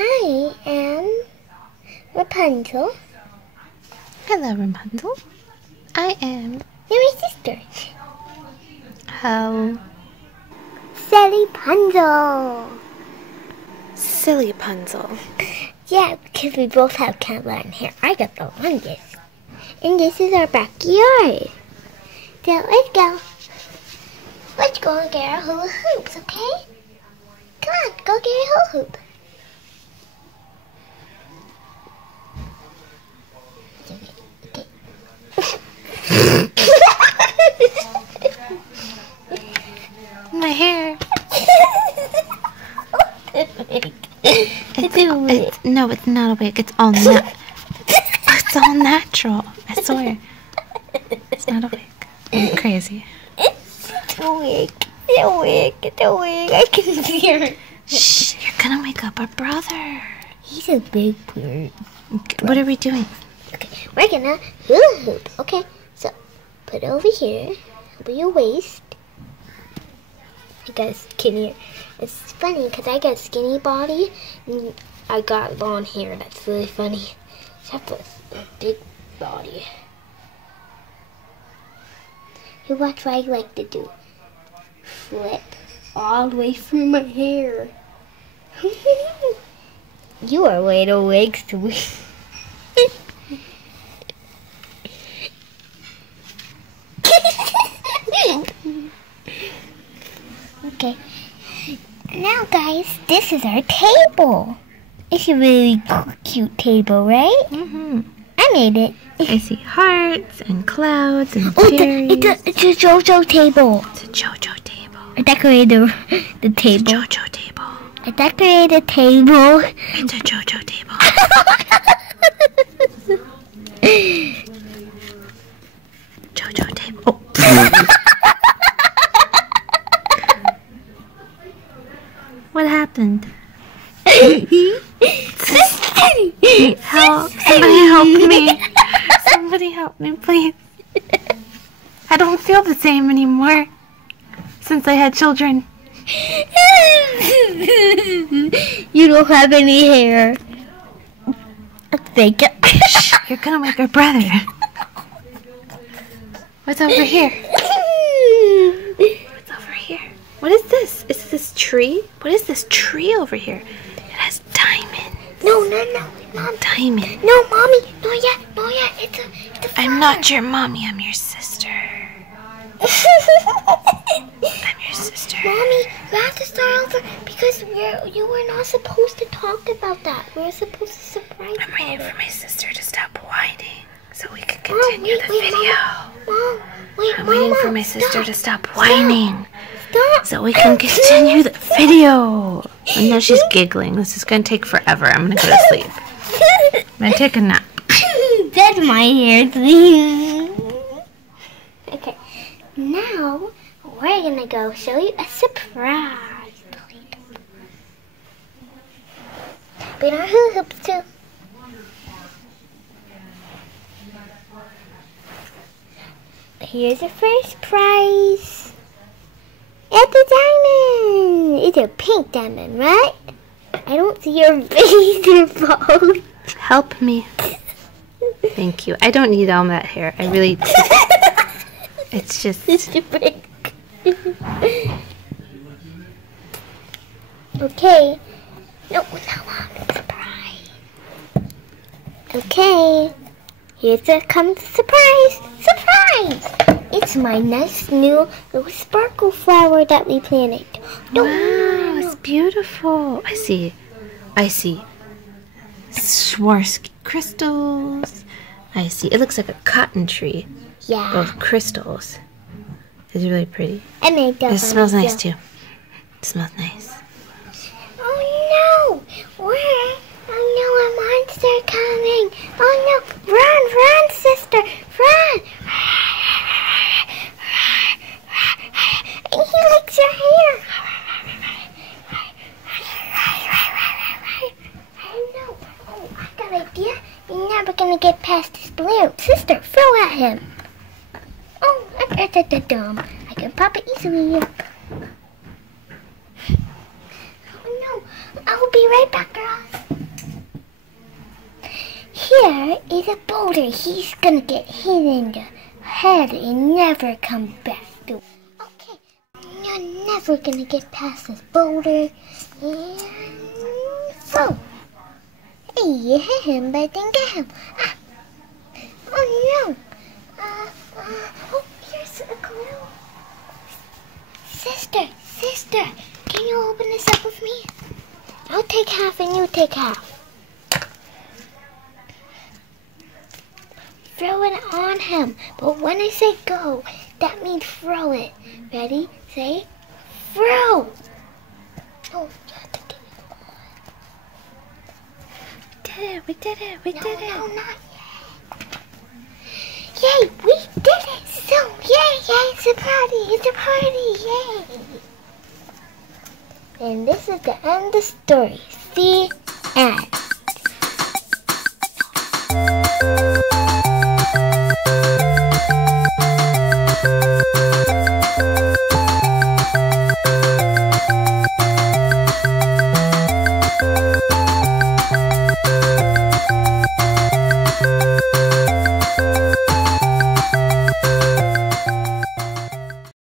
I am Rapunzel. Hello, Rapunzel. I am Your sister. How Silly Punzel. silly Punzel. Yeah, because we both have kind of long hair. I got the longest. And this is our backyard. So let's go. Let's go and get our hula hoops, okay? Come on, go get your hula hoop. My hair. No, it's not a wig. It's all it's all natural. I swear. It's not a wig. I'm crazy. It's a wig. It's a wig. It's a wig. I can hear it. Shh, you're gonna wake up our brother. He's a big bird. What are we doing? Okay, we're gonna hula hoop. Okay, so put it over here, over your waist. I got a skinny. It's funny because I got a skinny body and I got long hair. That's really funny. So I put a big body. You watch what I like to do. Flip all the way through my hair. You are wearing a wig, sweet. Okay. Now, guys, this is our table. It's a really cute table, right? Mm-hmm. I made it. I see hearts and clouds and cherries. It's a JoJo table. It's a JoJo table. I decorated the It's a table. JoJo table. I decorated the table. It's a JoJo table. JoJo table. Oh. What happened? Help! Somebody help me! Somebody help me, please! I don't feel the same anymore since I had children. You don't have any hair. Let's fake it. Shh, you're gonna wake our brother. What's over here? What's over here? What is this? Is this tree? What is this tree over here? It has diamonds. No, Mom. Diamond. No, Mommy. Not yet. It's a flower. I'm not your mommy. I'm your sister. I'm your sister. Mommy, we have to start over because you were not supposed to talk about that. We were supposed to surprise I'm waiting about for my sister to stop whining so we can Mom, continue the video. Mom, wait, I'm Mama, waiting for my sister to stop whining Stop. so we can continue the video. And now she's giggling. This is going to take forever. I'm going to go to sleep. I'm going to take a nap. That's my hair, please. Okay, now we're gonna go show you a surprise. But our hula hoops too. Here's the first prize. It's a diamond. It's a pink diamond, right? I don't see your face or phone. Help me. Thank you. I don't need all that hair. I really... It's just... Okay. No, that one. Surprise. Okay. Here comes surprise. Surprise! It's my nice new little sparkle flower that we planted. Wow, it's beautiful. I see Swarovski crystals. I see. It looks like a cotton tree. Yeah. Both crystals. It's really pretty. I made that. It smells nice too. It smells nice. Oh no! Where? Oh no, a monster coming! Oh no! Run, sister! Run! He likes your hair! Oh no! Oh, I got an idea. You're never gonna get past this balloon. Sister, throw at him! Oh, that's a dumb. I can pop it easily. Oh no! I will be right back, girls. There is a boulder. He's gonna get hit in the head and never come back. Okay, you're never gonna get past this boulder. And so, hey, you hit him, but I didn't get him. Ah. Oh no! Oh, here's a clue. Sister, can you open this up with me? I'll take half and you take half. Throw it on him, but when I say go, that means throw it. Ready? Say, throw! Oh, you have to give me one. We did it. No, not yet. Yay, we did it! So, yay, it's a party, yay! And this is the end of the story. The end.